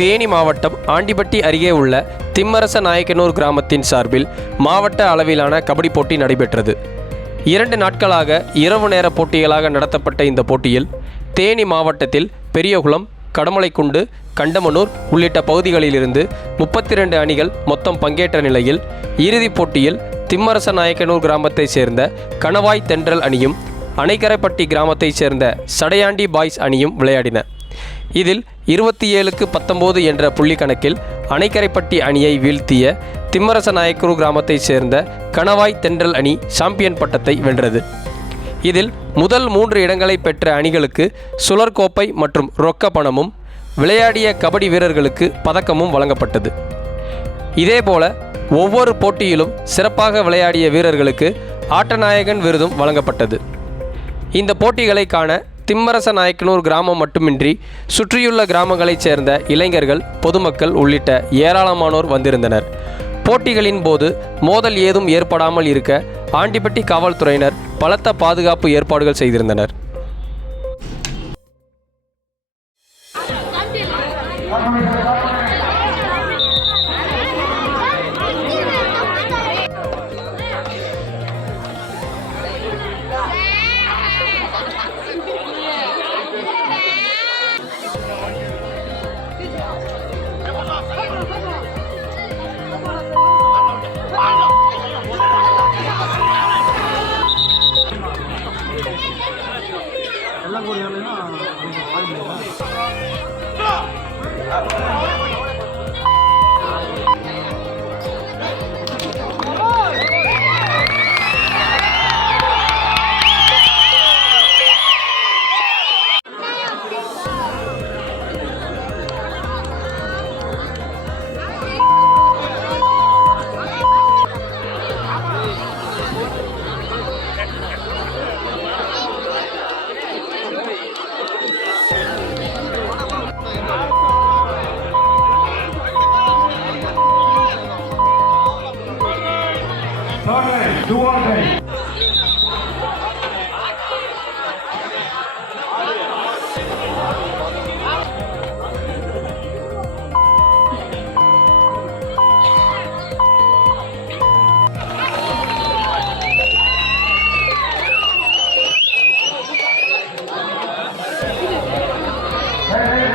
தேனி மாவட்டம் ஆண்டிப்பட்டி அருகே உள்ள திம்மரச நாயக்கனூர் கிராமத்தின் சார்பில் மாவட்ட அளவிலான கபடி போட்டி நடைபெற்றது. இரண்டு நாட்களாக இரவு நேர போட்டிகளாக நடத்தப்பட்ட இந்த போட்டியில் தேனி மாவட்டத்தில் பெரியகுளம் கடமலைக்குண்டு கண்டமனூர் உள்ளிட்ட பகுதிகளிலிருந்து முப்பத்தி ரெண்டு அணிகள் மொத்தம் பங்கேற்ற நிலையில் இறுதிப் போட்டியில் திம்மரச நாயக்கனூர் கிராமத்தைச் சேர்ந்த கணவாய் தென்றல் அணியும் அணைக்கரைப்பட்டி கிராமத்தைச் சேர்ந்த சடையாண்டி பாய்ஸ் அணியும் விளையாடின. இதில் இருபத்தி ஏழுக்கு பத்தொம்போது என்ற புள்ளி கணக்கில் அணைக்கரைப்பட்டி அணியை வீழ்த்திய திம்மரச நாயக்கரு கிராமத்தைச் சேர்ந்த கணவாய் தென்றல் அணி சாம்பியன் பட்டத்தை வென்றது. இதில் முதல் மூன்று இடங்களை பெற்ற அணிகளுக்கு சுழற்கோப்பை மற்றும் ரொக்க பணமும் விளையாடிய கபடி வீரர்களுக்கு பதக்கமும் வழங்கப்பட்டது. இதேபோல ஒவ்வொரு போட்டியிலும் சிறப்பாக விளையாடிய வீரர்களுக்கு ஆட்டநாயகன் விருதும் வழங்கப்பட்டது. இந்த போட்டிகளை காண திம்மரச நாயக்கனூர் கிராமம் மட்டுமின்றி சுற்றியுள்ள கிராமங்களைச் சேர்ந்த இளைஞர்கள் பொதுமக்கள் உள்ளிட்ட ஏராளமானோர் வந்திருந்தனர். போட்டிகளின் போது மோதல் ஏதும் ஏற்படாமல் இருக்க ஆண்டிப்பட்டி காவல்துறையினர் பலத்த பாதுகாப்பு ஏற்பாடுகள் செய்திருந்தனர். Stop! Norman, do ordem. Hey, hey.